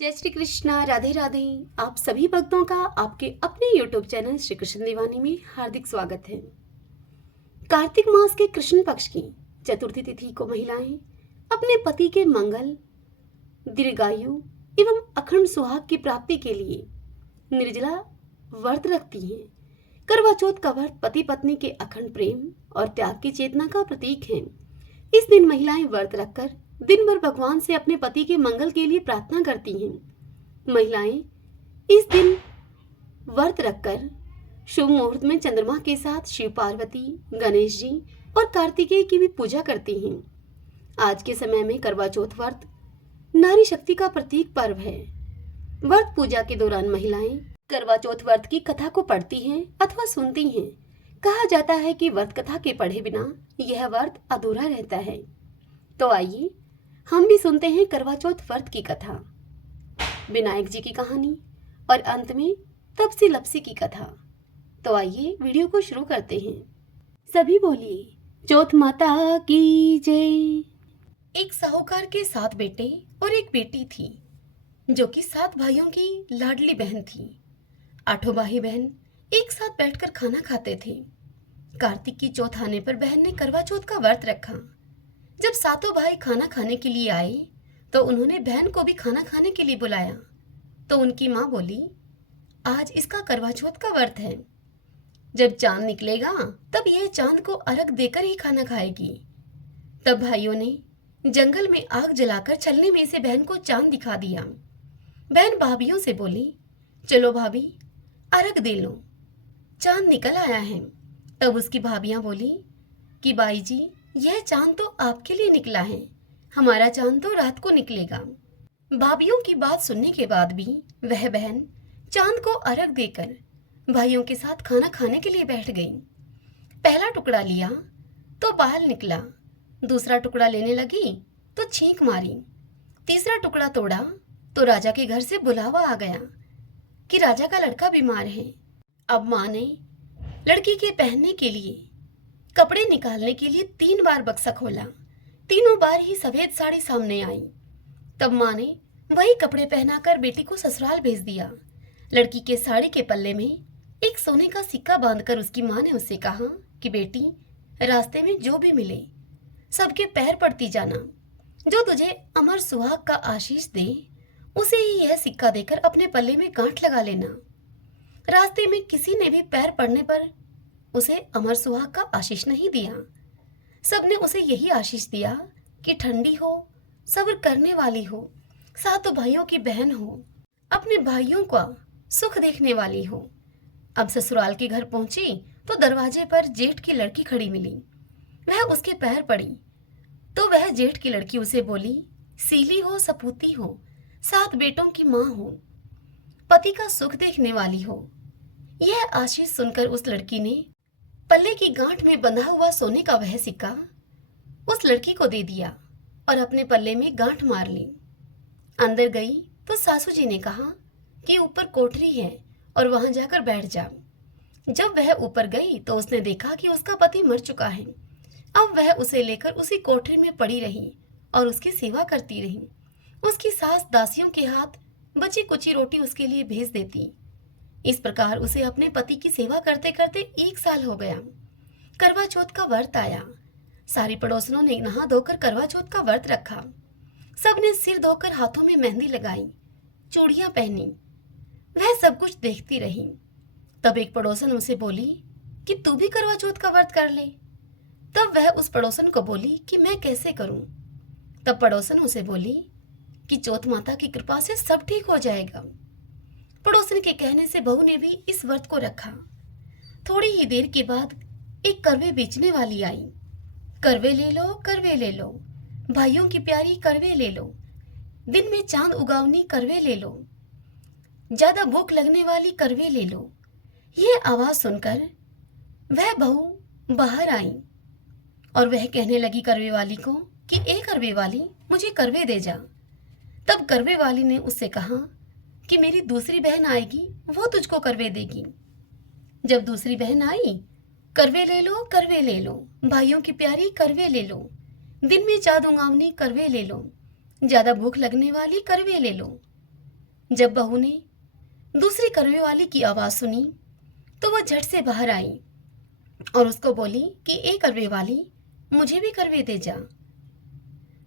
जय श्री कृष्णा, राधे राधे। आप सभी भक्तों का आपके अपने YouTube चैनल श्री कृष्ण दीवानी में हार्दिक स्वागत है। कार्तिक मास के कृष्ण पक्ष की चतुर्थी तिथि को महिलाएं अपने पति के मंगल, दीर्घायु एवं अखंड सुहाग की प्राप्ति के लिए निर्जला व्रत रखती हैं। करवा चौथ का व्रत पति पत्नी के अखंड प्रेम और त्याग की चेतना का प्रतीक है। इस दिन महिलाएं व्रत रखकर दिन भर भगवान से अपने पति के मंगल के लिए प्रार्थना करती हैं। महिलाएं इस दिन व्रत रखकर शुभ मुहूर्त में चंद्रमा के साथ शिव पार्वती, गणेश जी और कार्तिकेय की भी पूजा करती हैं। आज के समय में करवा चौथ व्रत नारी शक्ति का प्रतीक पर्व है। व्रत पूजा के दौरान महिलाएं करवा चौथ व्रत की कथा को पढ़ती हैं अथवा सुनती हैं। कहा जाता है कि व्रत कथा के पढ़े बिना यह व्रत अधूरा रहता है। तो आइए हम भी सुनते हैं करवा चौथ व्रत की कथा, विनायक जी की कहानी और अंत में तपसी लपसी की कथा। तो आइए वीडियो को शुरू करते हैं। सभी बोलिए चौथ माता की जय। एक साहूकार के 7 बेटे और एक बेटी थी, जो कि 7 भाइयों की लाडली बहन थी। 8 भाई बहन एक साथ बैठकर खाना खाते थे। कार्तिक की चौथ आने पर बहन ने करवा चौथ का व्रत रखा। जब 7 भाई खाना खाने के लिए आए तो उन्होंने बहन को भी खाना खाने के लिए बुलाया। तो उनकी माँ बोली, आज इसका करवा चौथ का व्रत है। जब चांद निकलेगा तब यह चांद को अर्घ देकर ही खाना खाएगी। तब भाइयों ने जंगल में आग जलाकर छलनी में से बहन को चांद दिखा दिया। बहन भाभियों से बोली, चलो भाभी अर्घ दे लो, चांद निकल आया है। तब उसकी भाभियां बोली कि बाई जी, यह चांद तो आपके लिए निकला है, हमारा चांद तो रात को निकलेगा। भाभियों की बात सुनने के बाद भी वह बहन चांद को अर्घ देकर भाइयों के साथ खाना खाने के लिए बैठ गई। पहला टुकड़ा लिया तो बाल निकला, दूसरा टुकड़ा लेने लगी तो छींक मारी, तीसरा टुकड़ा तोड़ा तो राजा के घर से बुलावा आ गया कि राजा का लड़का बीमार है। अब माँ ने लड़की के पहनने के लिए कपड़े निकालने के लिए 3 बार बक्सा खोला। तीनों बार ही सफेद साड़ी सामने आई। तब माँ ने वही कपड़े पहनाकर बेटी को ससुराल भेज दिया। लड़की के साड़ी के पल्ले में एक सोने का सिक्का बांधकर उसकी माँ ने उससे कहा कि बेटी, रास्ते में जो भी मिले सबके पैर पड़ती जाना, जो तुझे अमर सुहाग का आशीष दे उसे ही यह सिक्का देकर अपने पल्ले में गांठ लगा लेना। रास्ते में किसी ने भी पैर पड़ने पर उसे अमर सुहाग का आशीष नहीं दिया। सबने उसे यही आशीष दिया कि ठंडी हो, सब्र करने वाली हो, 7 भाइयों की बहन हो, अपने भाइयों का सुख देखने वाली हो। अब ससुराल के घर पहुंची तो दरवाजे पर जेठ की लड़की खड़ी मिली। वह उसके पैर पड़ी तो वह जेठ की लड़की उसे बोली, सीली हो, सपूती हो, 7 बेटों की माँ हो, पति का सुख देखने वाली हो। यह आशीष सुनकर उस लड़की ने पल्ले की गांठ में बंधा हुआ सोने का वह सिक्का उस लड़की को दे दिया और अपने पल्ले में गांठ मार ली। अंदर गई तो सासू जी ने कहा कि ऊपर कोठरी है और वहां जाकर बैठ जा। जब वह ऊपर गई तो उसने देखा कि उसका पति मर चुका है। अब वह उसे लेकर उसी कोठरी में पड़ी रही और उसकी सेवा करती रही। उसकी सास दासियों के हाथ बची कुची रोटी उसके लिए भेज देती। इस प्रकार उसे अपने पति की सेवा करते करते 1 साल हो गया। करवा चौथ का व्रत आया। सारी पड़ोसनों ने नहा धोकर करवा चौथ का व्रत रखा। सबने सिर धोकर हाथों में मेहंदी लगाई, चूड़ियां पहनी। वह सब कुछ देखती रही। तब एक पड़ोसन उसे बोली कि तू भी करवा चौथ का व्रत कर ले। तब वह उस पड़ोसन को बोली कि मैं कैसे करूं। तब पड़ोसन उसे बोली कि चौथ माता की कृपा से सब ठीक हो जाएगा। पड़ोसन के कहने से बहू ने भी इस व्रत को रखा। थोड़ी ही देर के बाद एक करवे बेचने वाली आई। करवे ले लो, करवे ले लो, भाइयों की प्यारी करवे ले लो, दिन में चांद उगावनी करवे ले लो, ज्यादा भूख लगने वाली करवे ले लो। यह आवाज सुनकर वह बहू बाहर आई और वह कहने लगी करवे वाली को कि ए करवे वाली, मुझे करवे दे जा। तब करवे वाली ने उससे कहा कि मेरी दूसरी बहन आएगी, वो तुझको करवे देगी। जब दूसरी बहन आई, करवे ले लो, करवे ले लो, भाइयों की प्यारी करवे ले लो, दिन में चांद उगावनी करवे ले लो, ज्यादा भूख लगने वाली करवे ले लो। जब बहू ने दूसरी करवे वाली की आवाज सुनी तो वह झट से बाहर आई और उसको बोली कि ए करवे वाली, मुझे भी करवे दे जा।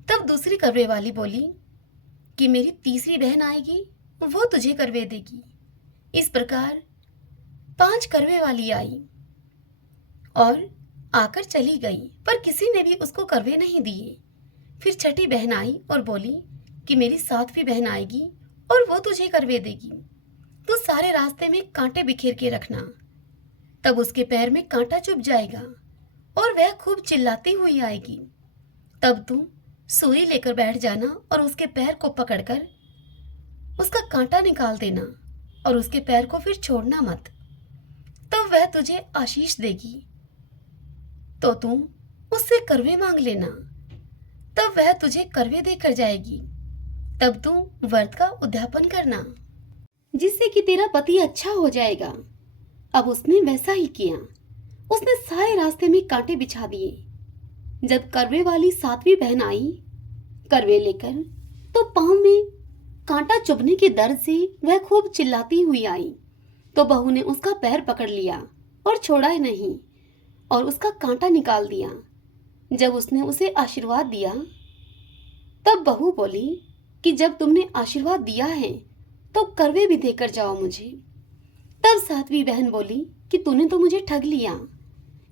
तब दूसरी करवे वाली बोली कि मेरी तीसरी बहन आएगी, वो तुझे करवे देगी। इस प्रकार 5 करवे वाली आई और आकर चली गई, पर किसी ने भी उसको करवे नहीं दिए। फिर छठी बहन आई और बोली कि मेरी 7वीं बहन आएगी और वो तुझे करवे देगी। तू सारे रास्ते में कांटे बिखेर के रखना, तब उसके पैर में कांटा चुभ जाएगा और वह खूब चिल्लाती हुई आएगी। तब तू सुई लेकर बैठ जाना और उसके पैर को पकड़कर उसका कांटा निकाल देना और उसके पैर को फिर छोड़ना मत। तब वह तुझे आशीष देगी तो तू उससे करवे मांग लेना, तब वह तुझे करवे देकर जाएगी। तब तू व्रत का उद्यापन करना, जिससे कि तेरा पति अच्छा हो जाएगा। अब उसने वैसा ही किया। उसने सारे रास्ते में कांटे बिछा दिए। जब करवे वाली 7वीं बहन आई करवे लेकर, तो पांव में कांटा चुभने के दर्द से वह खूब चिल्लाती हुई आई। तो बहू ने उसका पैर पकड़ लिया और छोड़ा ही नहीं और उसका कांटा निकाल दिया। जब उसने उसे आशीर्वाद दिया तब बहू बोली कि जब तुमने आशीर्वाद दिया है तो करवे भी देकर जाओ मुझे। तब 7वीं बहन बोली कि तूने तो मुझे ठग लिया।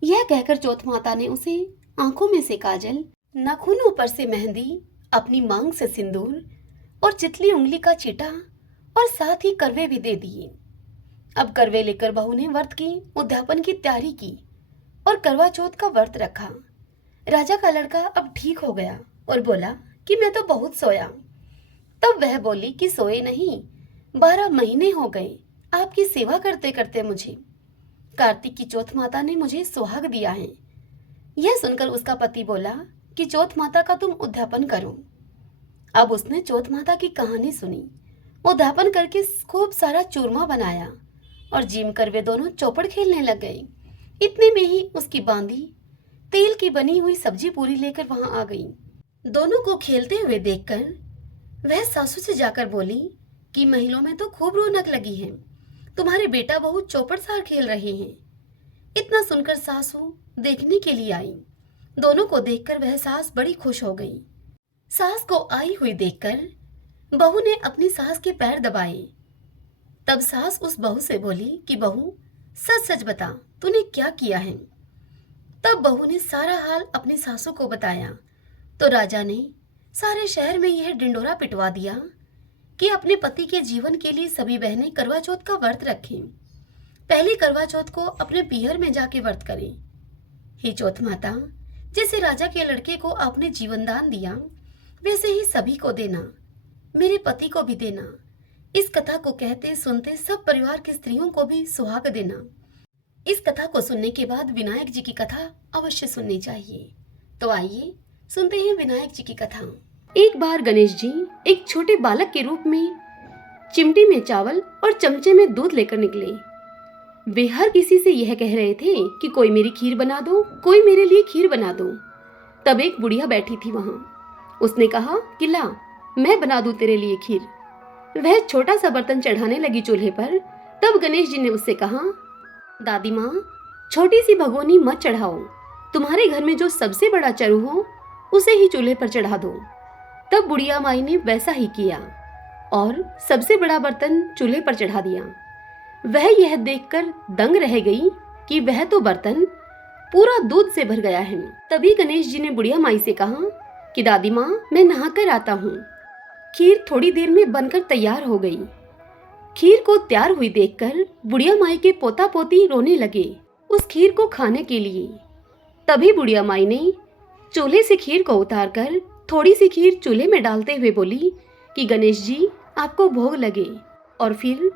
यह कहकर चौथ माता ने उसे आंखों में से काजल, नाखूनों पर से मेहंदी, अपनी मांग से सिंदूर और चितली उंगली का चीटा और साथ ही करवे भी दे दिए। अब करवे लेकर बहू ने व्रत की उद्यापन की तैयारी की और करवा चौथ का व्रत रखा। राजा का लड़का अब ठीक हो गया और बोला कि मैं तो बहुत सोया। तब वह बोली कि सोए नहीं, 12 महीने हो गए आपकी सेवा करते करते मुझे। कार्तिक की चौथ माता ने मुझे सुहाग दिया है। यह सुनकर उसका पति बोला कि चौथ माता का तुम उद्यापन करो। अब उसने चौथ माता की कहानी सुनी, उद्यापन करके खूब सारा चूरमा बनाया और जिम कर वे दोनों चौपड़ खेलने लग गए। इतने में ही उसकी बांदी तेल की बनी हुई सब्जी पूरी लेकर वहां आ गई। दोनों को खेलते हुए देखकर वह सासू से जाकर बोली कि महिलों में तो खूब रौनक लगी है, तुम्हारे बेटा बहू चौपड़ सार खेल रहे हैं। इतना सुनकर सासू देखने के लिए आई। दोनों को देखकर वह सास बड़ी खुश हो गई। सास को आई हुई देखकर बहू ने अपनी सास के पैर दबाए। तब सास उस बहू से बोली कि बहू सच सच बता, तूने क्या किया है। तब बहू ने सारा हाल अपनी सासू को बताया। तो राजा ने सारे शहर में यह डिंडोरा पिटवा दिया कि अपने पति के जीवन के लिए सभी बहनें करवा चौथ का व्रत रखें। पहली करवा चौथ को अपने पीहर में जाके व्रत करें। हे चौथ माता, जैसे राजा के लड़के को आपने जीवन दान दिया, वैसे ही सभी को देना, मेरे पति को भी देना। इस कथा को कहते सुनते सब परिवार की स्त्रियों को भी सुहाग देना। इस कथा को सुनने के बाद विनायक जी की कथा अवश्य सुननी चाहिए। तो आइए सुनते हैं विनायक जी की कथा। एक बार गणेश जी एक छोटे बालक के रूप में चिमटी में चावल और चमचे में दूध लेकर निकले। वे हर किसी से यह कह रहे थे कि कोई मेरी खीर बना दो, कोई मेरे लिए खीर बना दो। तब एक बुढ़िया बैठी थी वहां। उसने कहा कि ला, मैं बना दूं तेरे लिए खीर। वह छोटा सा बर्तन चढ़ाने लगी चूल्हे पर। तब गणेश जी ने उससे कहा, दादी माँ, छोटी सी भगोनी मत चढ़ाओ, तुम्हारे घर में जो सबसे बड़ा चरु हो उसे ही चूल्हे पर चढ़ा दो। तब बुढ़िया माई ने वैसा ही किया और सबसे बड़ा बर्तन चूल्हे पर चढ़ा दिया। वह यह देखकर दंग रह गई कि वह तो बर्तन पूरा दूध से भर गया है। तभी गणेश जी ने बुढ़िया माई से कहा कि दादी माँ, मैं नहाकर आता हूँ। खीर थोड़ी देर में बनकर तैयार हो गई। खीर को तैयार हुई देखकर बुढ़िया माई के पोता पोती रोने लगे उस खीर को खाने के लिए। तभी बुढ़िया माई ने चूल्हे से खीर को उतारकर थोड़ी सी खीर चूल्हे में डालते हुए बोली कि गणेश जी, आपको भोग लगे। और फिर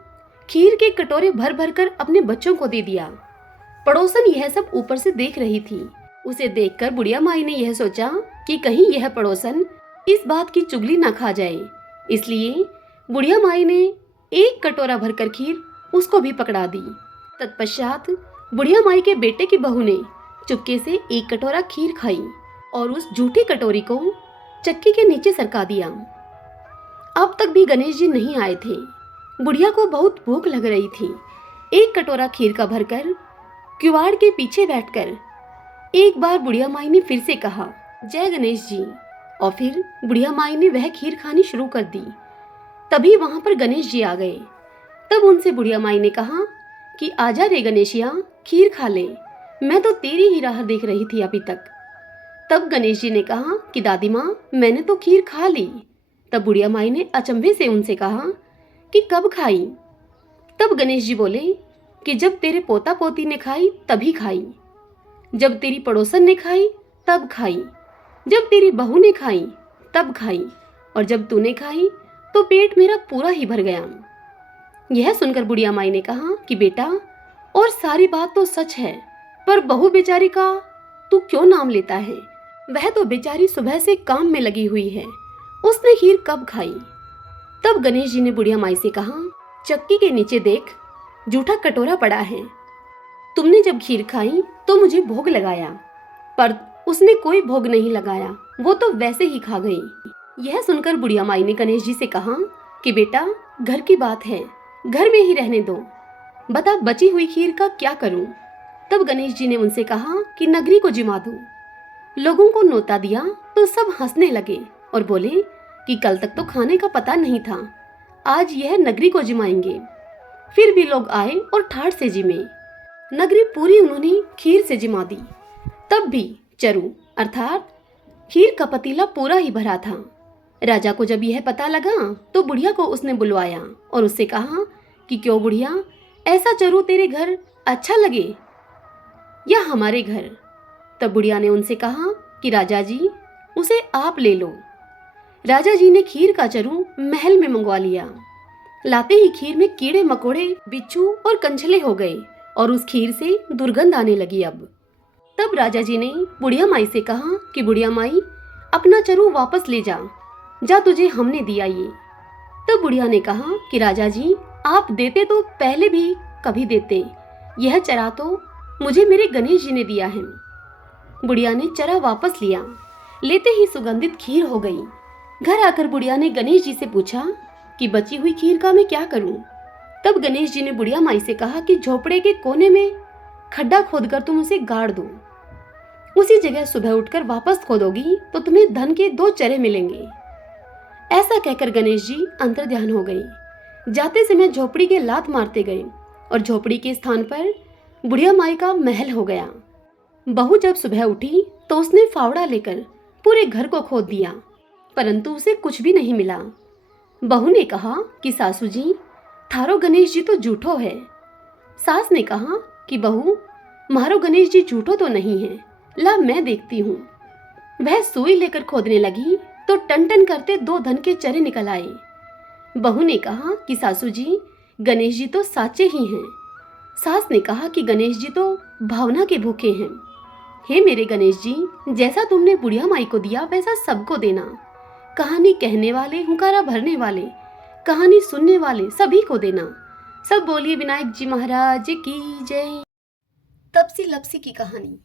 खीर के कटोरे भर भर कर अपने बच्चों को दे दिया। पड़ोसन यह सब ऊपर से देख रही थी। उसे देखकर बुढ़िया माई ने यह सोचा कि कहीं यह पड़ोसन इस बात की चुगली ना खा जाए, इसलिए बुढ़िया माई ने एक कटोरा भरकर खीर उसको भी पकड़ा दी। तत्पश्चात बुढ़िया माई के बेटे की बहू ने चुपके से एक कटोरा खीर खाई और उस झूठी कटोरी को चक्की के नीचे सरका दिया। अब तक भी गणेश जी नहीं आए थे। बुढ़िया को बहुत भूख लग रही थी। एक कटोरा खीर का भरकर किवाड़ के पीछे बैठकर एक बार बुढ़िया माई ने फिर से कहा, जय गणेश जी। और फिर बुढ़िया माई ने वह खीर खानी शुरू कर दी। तभी वहां पर गणेश जी आ गए। तब उनसे बुढ़िया माई ने कहा कि आजा रे गणेशिया, खीर खा ले, मैं तो तेरी ही राह देख रही थी अभी तक। तब गणेश जी ने कहा कि दादी माँ, मैंने तो खीर खा ली। तब बुढ़िया माई ने अचंभे से उनसे कहा कि कब खाई? तब गणेश जी बोले कि जब तेरे पोता पोती ने खाई तभी खाई, जब तेरी पड़ोसन ने खाई तब खाई, जब तेरी बहू ने खाई तब खाई, और जब तूने खाई तो पेट मेरा पूरा ही भर गया। यह सुनकर बुढ़िया माई ने कहा कि बेटा, और सारी बात तो सच है, पर बहू बेचारी का तू क्यों नाम लेता है? वह तो बेचारी सुबह से काम में लगी हुई है, उसने खीर कब खाई? तब गणेश जी ने बुढ़िया माई से कहा, चक्की के नीचे देख, जूठा कटोरा पड़ा है। तुमने जब खीर खाई तो मुझे भोग लगाया, पर उसने कोई भोग नहीं लगाया, वो तो वैसे ही खा गई। यह सुनकर बुढ़िया माई ने गणेश जी से कहा कि बेटा, घर की बात है, घर में ही रहने दो, बता बची हुई खीर का क्या करूं? तब गणेश जी ने उनसे कहा कि नगरी को जिमा दूं। लोगों को न्योता दिया तो सब हंसने लगे और बोले कि कल तक तो खाने का पता नहीं था, आज यह नगरी को जिमाएंगे। फिर भी लोग आए और ठाठ से जिमे। नगरी पूरी उन्होंने खीर से जिमा दी। तब भी चरू अर्थात खीर का पतीला पूरा ही भरा था। राजा को जब यह पता लगा तो बुढ़िया को उसने बुलवाया और उससे कहा कि क्यों बुढ़िया, ऐसा चरू तेरे घर अच्छा लगे या हमारे घर? तब बुढ़िया ने उनसे कहा कि राजा जी, उसे आप ले लो। राजा जी ने खीर का चरू महल में मंगवा लिया। लाते ही खीर में कीड़े मकोड़े, बिच्छू और कंछले हो गए और उस खीर से दुर्गंध आने लगी। अब तब राजा जी ने बुढ़िया माई से कहा कि बुढ़िया माई, अपना चरू वापस ले जा, जा तुझे हमने दिया ये। तब बुढ़िया ने कहा कि राजा जी, आप देते तो पहले भी कभी देते, यह चरा तो मुझे मेरे गणेश जी ने दिया है। बुढ़िया ने चरा वापस लिया। लेते ही सुगंधित खीर हो गई। घर आकर बुढ़िया ने गणेश जी से पूछा कि बची हुई खीर का मैं क्या करूं? तब गणेश जी ने बुढ़िया माई से कहा कि झोपड़े के कोने में खड्डा खोदकर तुम उसे गाड़ दो। उसी जगह सुबह उठकर वापस खोदोगी तो तुम्हें धन के 2 चरे मिलेंगे। ऐसा कहकर गणेश जी अंतर्ध्यान हो गई। जाते समय झोपड़ी के लात मारते गए और झोपड़ी के स्थान पर बुढ़िया माई का महल हो गया। बहू जब सुबह उठी तो उसने फावड़ा लेकर पूरे घर को खोद दिया, परंतु उसे कुछ भी नहीं मिला। बहू ने कहा कि सासू जी, थारो गणेश जी तो झूठो है। सास ने कहा कि बहू, मारो गणेश जी झूठो तो नहीं है, ला मैं देखती हूँ। वह सुई लेकर खोदने लगी तो टन टन करते 2 धन के चरे निकल आए। बहू ने कहा कि सासू जी, गणेश जी तो साचे ही हैं। सास ने कहा कि गणेश जी तो भावना के भूखे हैं। हे मेरे गणेश जी, जैसा तुमने बुढ़िया माई को दिया वैसा सबको देना। कहानी कहने वाले, हुंकारा भरने वाले, कहानी सुनने वाले सभी को देना। सब बोलिए विनायक जी महाराज की जय। तपसी लपसी की कहानी।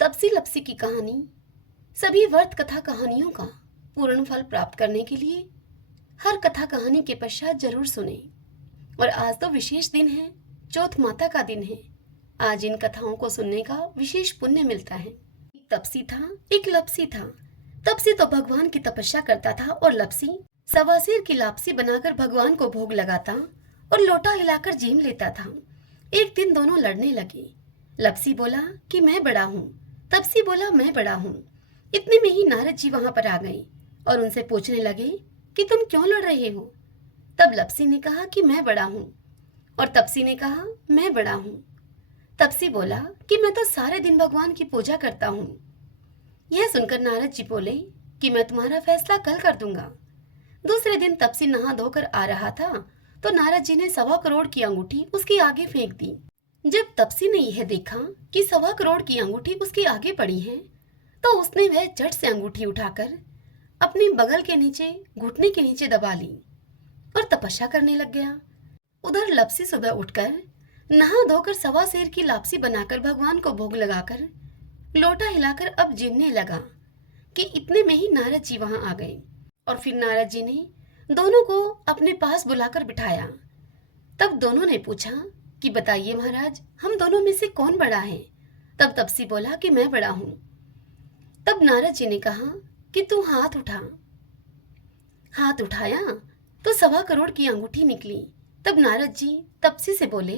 तपसी लपसी की कहानी सभी व्रत कथा कहानियों का पूर्ण फल प्राप्त करने के लिए हर कथा कहानी के पश्चात जरूर सुने। और आज तो विशेष दिन है, चौथ माता का दिन है। आज इन कथाओं को सुनने का विशेष पुण्य मिलता है। एक तपसी था, एक लपसी था। तपसी तो भगवान की तपस्या करता था और लपसी सवासेर की लापसी बनाकर भगवान को भोग लगाता और लोटा हिलाकर जीम लेता था। एक दिन दोनों लड़ने लगे। लपसी बोला कि मैं बड़ा हूँ, तपसी बोला मैं बड़ा हूँ। इतने में ही नारद जी वहां पर आ गए और उनसे पूछने लगे कि तुम क्यों लड़ रहे हो? तब लपसी ने कहा कि मैं बड़ा हूँ और तपसी ने कहा मैं बड़ा हूँ। तपसी बोला कि मैं तो सारे दिन भगवान की पूजा करता हूँ। यह सुनकर नारद जी बोले कि मैं तुम्हारा फैसला कल कर दूंगा। दूसरे दिन तपसी नहा धोकर आ रहा था तो नारद जी ने 1.25 करोड़ की अंगूठी उसके आगे फेंक दी। जब तपसी ने यह देखा कि 1.25 करोड़ की अंगूठी उसके आगे पड़ी है तो उसने वह झट से अंगूठी उठाकर अपने बगल के नीचे, घुटने के नीचे दबा ली और तपस्या करने लग गया। उधर लपसी सुबह उठकर नहा धोकर 1.25 सेर की लापसी बनाकर भगवान को भोग लगाकर लोटा हिलाकर अब जिमने लगा कि इतने में ही नारद जी वहां आ गए और फिर नारद जी ने दोनों को अपने पास बुलाकर बिठाया। तब दोनों ने पूछा कि बताइए महाराज, हम दोनों में से कौन बड़ा है? तब तपसी बोला कि मैं बड़ा हूं। तब नारद जी ने कहा कि तू हाथ उठा। हाथ उठाया तो 1.25 करोड़ की अंगूठी निकली। तब नारद जी तपसी से बोले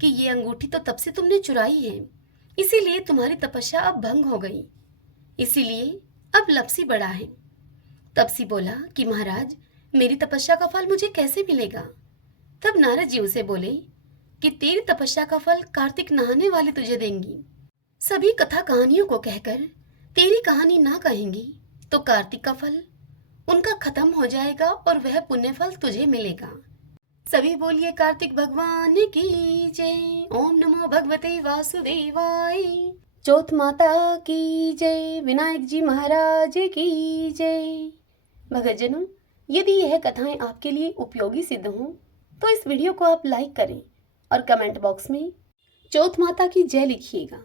कि ये अंगूठी तो तब से तुमने चुराई है, इसीलिए तुम्हारी तपस्या अब भंग हो गई, इसीलिए अब लपसी बड़ा है। तपसी बोला कि महाराज, मेरी तपस्या का फल मुझे कैसे मिलेगा? तब नारद जी उसे बोले कि तेरी तपस्या का फल कार्तिक नहाने वाले तुझे देंगी। सभी कथा कहानियों को कहकर तेरी कहानी ना कहेंगी तो कार्तिक का फल उनका खत्म हो जाएगा और वह पुण्य फल तुझे मिलेगा। सभी बोलिए कार्तिक भगवान की जय। ओम नमो भगवते वासुदेवाय। चौथ माता की जय। विनायक जी महाराज की जय। भक्तजनों, यदि यह कथाएं आपके लिए उपयोगी सिद्ध हों तो इस वीडियो को आप लाइक करें और कमेंट बॉक्स में चौथ माता की जय लिखिएगा।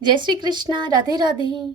जय श्री कृष्णा। राधे राधे।